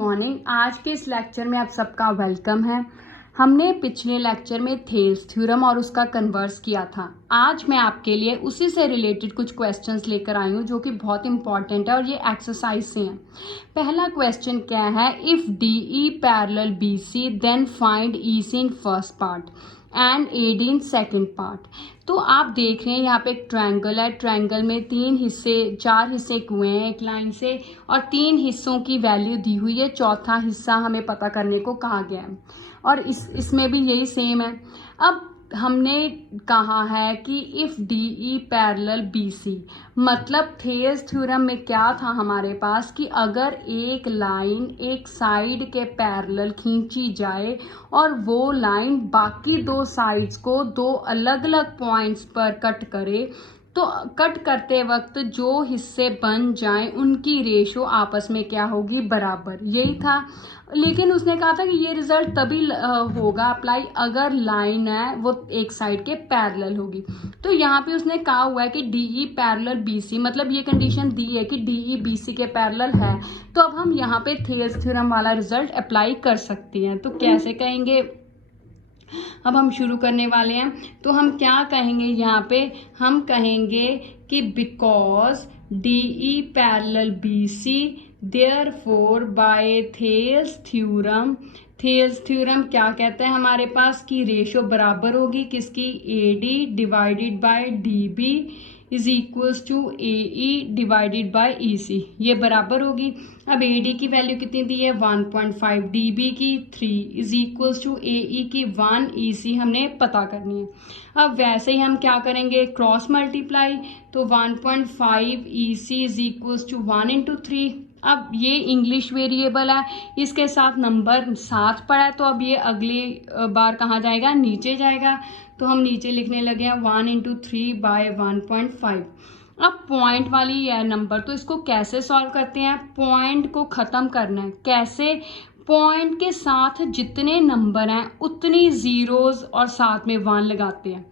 Morning. आज के इस लेक्चर में आप सबका वेलकम है। हमने पिछले लेक्चर में थेल्स थ्योरम और उसका कन्वर्स किया था। आज मैं आपके लिए उसी से रिलेटेड कुछ क्वेश्चंस लेकर आई हूँ जो कि बहुत इंपॉर्टेंट है और ये एक्सरसाइज से हैं। पहला क्वेश्चन क्या है, if D E parallel B C then find E C in first part and A D in second part. तो आप देख रहे हैं यहाँ पे एक ट्रायंगल है। ट्रायंगल में चार हिस्से हुए हैं एक लाइन से और 3 हिस्सों की वैल्यू दी हुई है। चौथा हिस्सा हमें पता करने को कहा गया है और इसमें भी यही सेम है। अब हमने कहा है कि if D E parallel B C, मतलब थेल्स थ्योरम में क्या था हमारे पास कि अगर एक लाइन एक साइड के पैरेलल खींची जाए और वो लाइन बाकी 2 साइड्स को 2 अलग अलग पॉइंट्स पर कट करे तो कट करते वक्त जो हिस्से बन जाएं उनकी रेशो आपस में क्या होगी, बराबर। यही था। लेकिन उसने कहा था कि ये रिजल्ट तभी होगा अप्लाई अगर लाइन है वो एक साइड के पैरेलल होगी। तो यहाँ पे उसने कहा हुआ है कि D E parallel B C, मतलब ये कंडीशन दी है कि डी ई बी सी के पैरेलल है। तो अब हम यहाँ पे थेल्स थ्योरम वाला रिजल्ट अप्लाई कर सकते हैं। तो कैसे कहेंगे, अब हम शुरू करने वाले हैं। तो हम क्या कहेंगे यहाँ पे, हम कहेंगे कि because D E parallel B C therefore by Thales theorem. Thales theorem क्या कहता है हमारे पास कि रेशो बराबर होगी किसकी, A D divided by D B is equals to A E divided by E C, ये बराबर होगी। अब ए डी की वैल्यू कितनी दी है 1.5, डी बी की 3 इज इक्वल्स टू ए ई की 1, ई सी हमने पता करनी है। अब वैसे ही हम क्या करेंगे, क्रॉस मल्टीप्लाई। तो 1.5 ई C is equals to 1 into 3। अब ये इंग्लिश वेरिएबल है, इसके साथ नंबर 7 पड़ा है तो अब ये अगली बार कहाँ जाएगा, नीचे जाएगा। तो हम नीचे लिखने लगे हैं 1 इंटू 3 बाय 1.5। अब पॉइंट वाली है नंबर, तो इसको कैसे सॉल्व करते हैं, पॉइंट को ख़त्म करना है। कैसे, पॉइंट के साथ जितने नंबर हैं उतनी जीरोज और साथ में 1 लगाते हैं।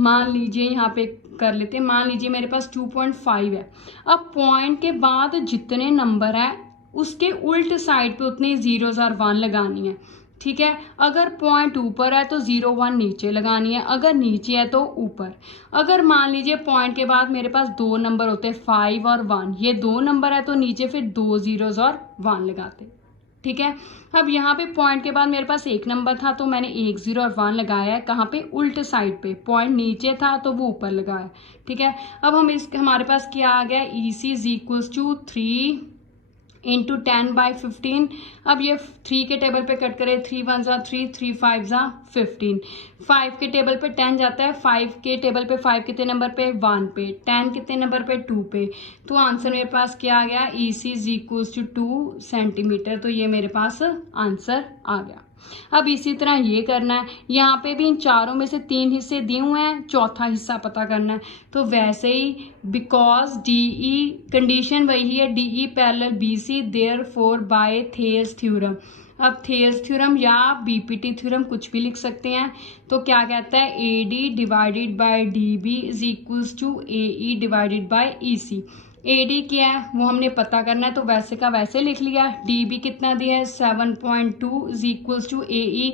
मान लीजिए यहाँ पे कर लेते हैं, मान लीजिए मेरे पास 2.5 है। अब पॉइंट के बाद जितने नंबर हैं उसके उल्ट साइड पे उतनी जीरोज और 1 लगानी है। ठीक है, अगर पॉइंट ऊपर है तो 0 1 नीचे लगानी है, अगर नीचे है तो ऊपर। अगर मान लीजिए पॉइंट के बाद मेरे पास 2 नंबर होते हैं 5 और 1, ये 2 नंबर है तो नीचे फिर 2 जीरोज और 1 लगाते। ठीक है, अब यहाँ पे पॉइंट के बाद मेरे पास 1 नंबर था तो मैंने 1 0 और 1 लगाया है कहाँ पे, उल्टे साइड पे। पॉइंट नीचे था तो वो ऊपर लगाया। ठीक है, अब हमारे पास क्या आ गया, E C is equals to 3 into 10 by 15। अब ये 3 के टेबल पे कट करे, 3 1 जा 3, 3 5 जा 15। 5 के टेबल पे 10 जाता है, 5 के टेबल पे 5 कितने नंबर पे, 1 पे। 10 कितने नंबर पे, 2 पे। तो आंसर मेरे पास क्या आ गया, E C is equals to 2 centimetre. तो ये मेरे पास आंसर आ गया। अब इसी तरह ये करना है, यहाँ पे भी इन चारों में से 3 हिस्से दिए हुए हैं, चौथा हिस्सा पता करना है। तो वैसे ही बिकॉज डी ई, कंडीशन वही है, D E parallel B C therefore by Thales theorem. अब थेल्स थ्योरम या बीपीटी थ्योरम कुछ भी लिख सकते हैं। तो क्या कहता है, A D divided by D B is equals to A E divided by E C. A D क्या है वो हमने पता करना है तो वैसे का वैसे लिख लिया। डी बी कितना दिया है 7.2 is equals to A E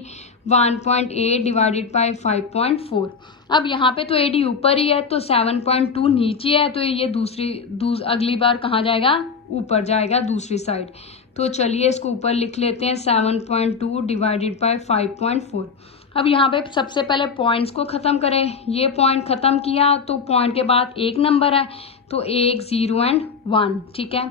1.8 divided by 5.4। अब यहाँ पे तो ए डी ऊपर ही है तो 7.2 नीचे है तो ये अगली बार कहाँ जाएगा, ऊपर जाएगा दूसरी साइड। तो चलिए इसको ऊपर लिख लेते हैं 7.2 डिवाइडेड बाय 5.4। अब यहाँ पे सबसे पहले पॉइंट्स को ख़त्म करें। ये पॉइंट ख़त्म किया तो पॉइंट के बाद 1 नंबर है तो 1 0 एंड 1। ठीक है,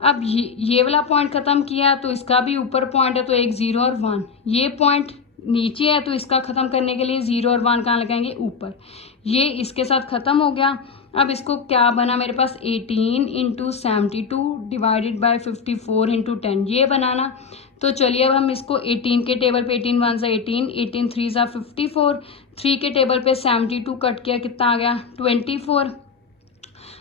अब ये वाला पॉइंट ख़त्म किया तो इसका भी ऊपर पॉइंट है तो 1 0 और 1। ये पॉइंट नीचे है तो इसका ख़त्म करने के लिए 0 और 1 कहाँ लगाएंगे, ऊपर। ये इसके साथ ख़त्म हो गया। अब इसको क्या बना मेरे पास, 18 इंटू 72 डिवाइडेड बाय 54 इंटू 10, ये बनाना। तो चलिए अब हम इसको 18 के टेबल पे 18 1 सा 18, 18 3 सा 54, 3 के टेबल पे 72 कट किया, कितना आ गया 24।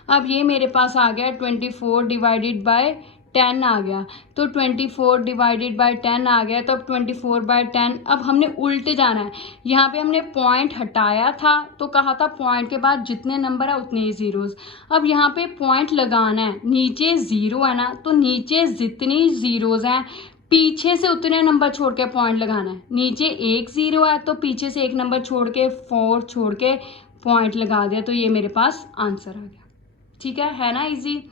अब ये मेरे पास आ गया 24 डिवाइडेड बाय 10 आ गया। तो 24 डिवाइडेड बाय 10 आ गया। तो अब 24 बाय 10, अब हमने उल्टे जाना है। यहाँ पे हमने पॉइंट हटाया था तो कहा था पॉइंट के बाद जितने नंबर है उतने ही जीरोज। अब यहाँ पे पॉइंट लगाना है, नीचे जीरो है ना तो नीचे जितनी जीरोज हैं पीछे से उतने नंबर छोड़ के पॉइंट लगाना है। नीचे 1 0 है तो पीछे से 1 नंबर छोड़ के 4 छोड़ के पॉइंट लगा दिया, तो ये मेरे पास आंसर आ गया। ठीक है ना इजी।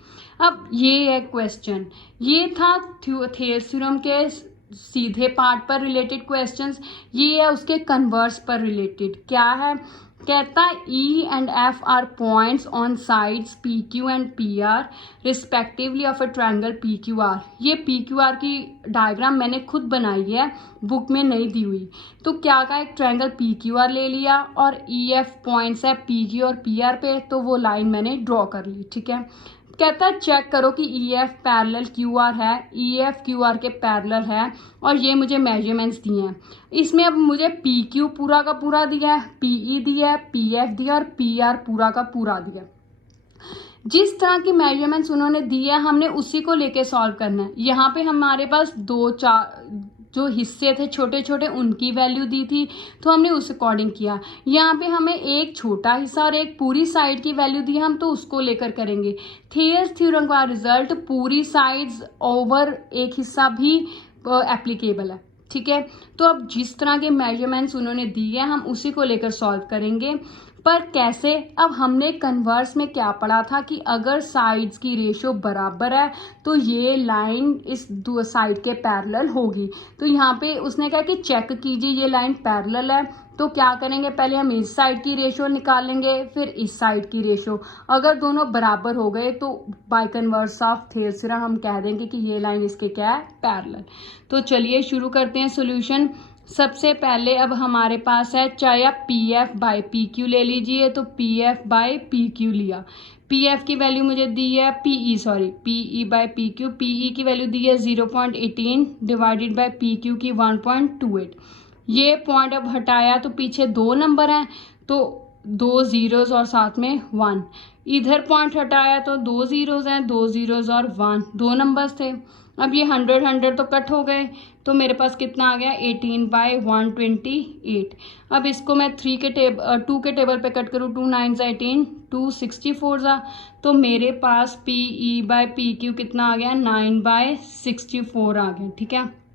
अब ये है क्वेश्चन, ये था थेल्स थ्योरम के सीधे पार्ट पर रिलेटेड क्वेश्चंस। ये है उसके कन्वर्स पर रिलेटेड। क्या है, कहता है E and F are points on sides PQ and PR respectively of a triangle PQR। ये PQR की डायग्राम मैंने खुद बनाई है, बुक में नहीं दी हुई। तो क्या का एक ट्रायंगल PQR ले लिया और EF पॉइंट्स है PQ और PR पे, तो वो लाइन मैंने ड्रॉ कर ली। ठीक है, कहता है चेक करो कि EF पैरेलल QR है, EF QR के पैरेलल है, और ये मुझे मेजरमेंट्स दिए हैं। इसमें अब मुझे PQ पूरा का पूरा दिया है, PE दिया है, PF दिया और PR पूरा का पूरा दिया। जिस तरह की मेजरमेंट्स उन्होंने दिए है हमने उसी को लेके सॉल्व करना है। यहाँ पे हमारे पास 2-4 जो हिस्से थे छोटे छोटे उनकी वैल्यू दी थी, तो हमने उस अकॉर्डिंग किया। यहाँ पे हमें एक छोटा हिस्सा और एक पूरी साइड की वैल्यू दी, हम तो उसको लेकर करेंगे। थेल्स थ्योरम का रिजल्ट पूरी साइड्स ओवर एक हिस्सा भी एप्लीकेबल है। ठीक है, तो अब जिस तरह के मेजरमेंट्स उन्होंने दिए हैं हम उसी को लेकर सॉल्व करेंगे। पर कैसे, अब हमने कन्वर्स में क्या पढ़ा था कि अगर साइड्स की रेशो बराबर है तो ये लाइन इस दो साइड के पैरेलल होगी। तो यहाँ पे उसने कहा कि चेक कीजिए ये लाइन पैरेलल है, तो क्या करेंगे, पहले हम इस साइड की रेशो निकालेंगे फिर इस साइड की रेशो। अगर दोनों बराबर हो गए तो by converse of Thales theorem हम कह देंगे कि ये लाइन इसके क्या है, पैरेलल। तो चलिए शुरू करते हैं सॉल्यूशन। सबसे पहले अब हमारे पास है, चाहे आप PF बाई PQ ले लीजिए, तो PF बाई PQ लिया। PF की वैल्यू मुझे दी है PE बाई PQ। PE की वैल्यू दी है 0.18 डिवाइडेड बाई PQ की 1.28। ये पॉइंट अब हटाया तो पीछे 2 नंबर हैं, तो 2 जीरोज और साथ में 1। इधर पॉइंट हटाया तो 2 जीरोज हैं, 2 जीरोज और 1, 2 नंबर्स थे। अब ये 100 तो कट हो गए, तो मेरे पास कितना आ गया, 18 बाई 128। अब इसको मैं 2 के टेबल पे कट करूँ, 2 9 18, 2 64 जा, तो मेरे पास PE बाई PQ कितना आ गया, 9 बाई 64 आ गया। ठीक है,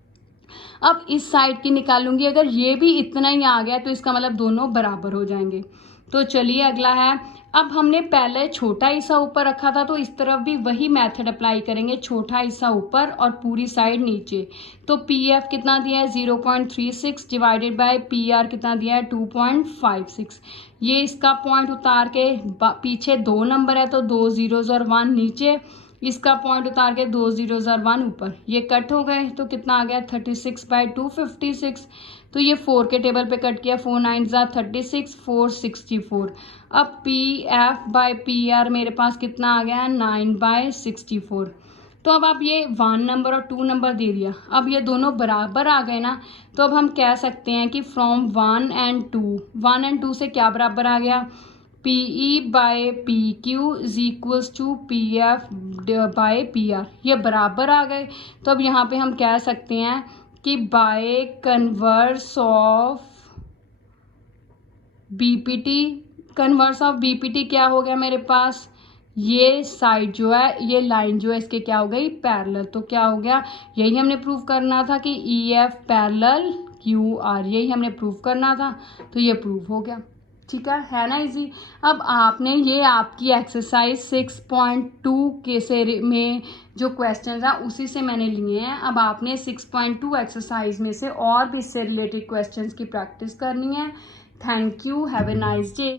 अब इस साइड की निकालूंगी, अगर ये भी इतना ही आ गया तो इसका मतलब दोनों बराबर हो जाएंगे। तो चलिए अगला है, अब हमने पहले छोटा हिस्सा ऊपर रखा था तो इस तरफ भी वही मेथड अप्लाई करेंगे, छोटा हिस्सा ऊपर और पूरी साइड नीचे। तो PF कितना दिया है 0.36 डिवाइडेड बाय PR कितना दिया है 2.56। ये इसका पॉइंट उतार के पीछे 2 नंबर है तो 2 जीरोज और 1 नीचे, इसका पॉइंट उतार के 2 जीरोज और 1 ऊपर, ये कट हो गए तो कितना आ गया 36 बाई 256। तो ये 4 के टेबल पे कट किया, 4 9 जा 36, 4 64। अब PF बाई PR मेरे पास कितना आ गया है 9 बाई 64। तो अब आप ये 1 नंबर और 2 नंबर दे दिया, अब ये दोनों बराबर आ गए ना, तो अब हम कह सकते हैं कि फ्रॉम 1 and 2 से क्या बराबर आ गया, PE by PQ is equals to PF by PR, ये बराबर आ गए। तो अब यहाँ पे हम कह सकते हैं कि बाय कन्वर्स ऑफ BPT क्या हो गया मेरे पास, ये साइड जो है, ये लाइन जो है इसके क्या हो गई, पैरेलल। तो क्या हो गया, यही हमने प्रूव करना था कि EF पैरेलल QR, यही हमने प्रूव करना था, तो ये प्रूव हो गया। ठीक है ना इजी। अब आपने ये आपकी एक्सरसाइज 6.2 के से में जो क्वेश्चन है उसी से मैंने लिए हैं। अब आपने 6.2 एक्सरसाइज में से और भी इससे रिलेटेड क्वेश्चंस की प्रैक्टिस करनी है। Thank you, have a nice day.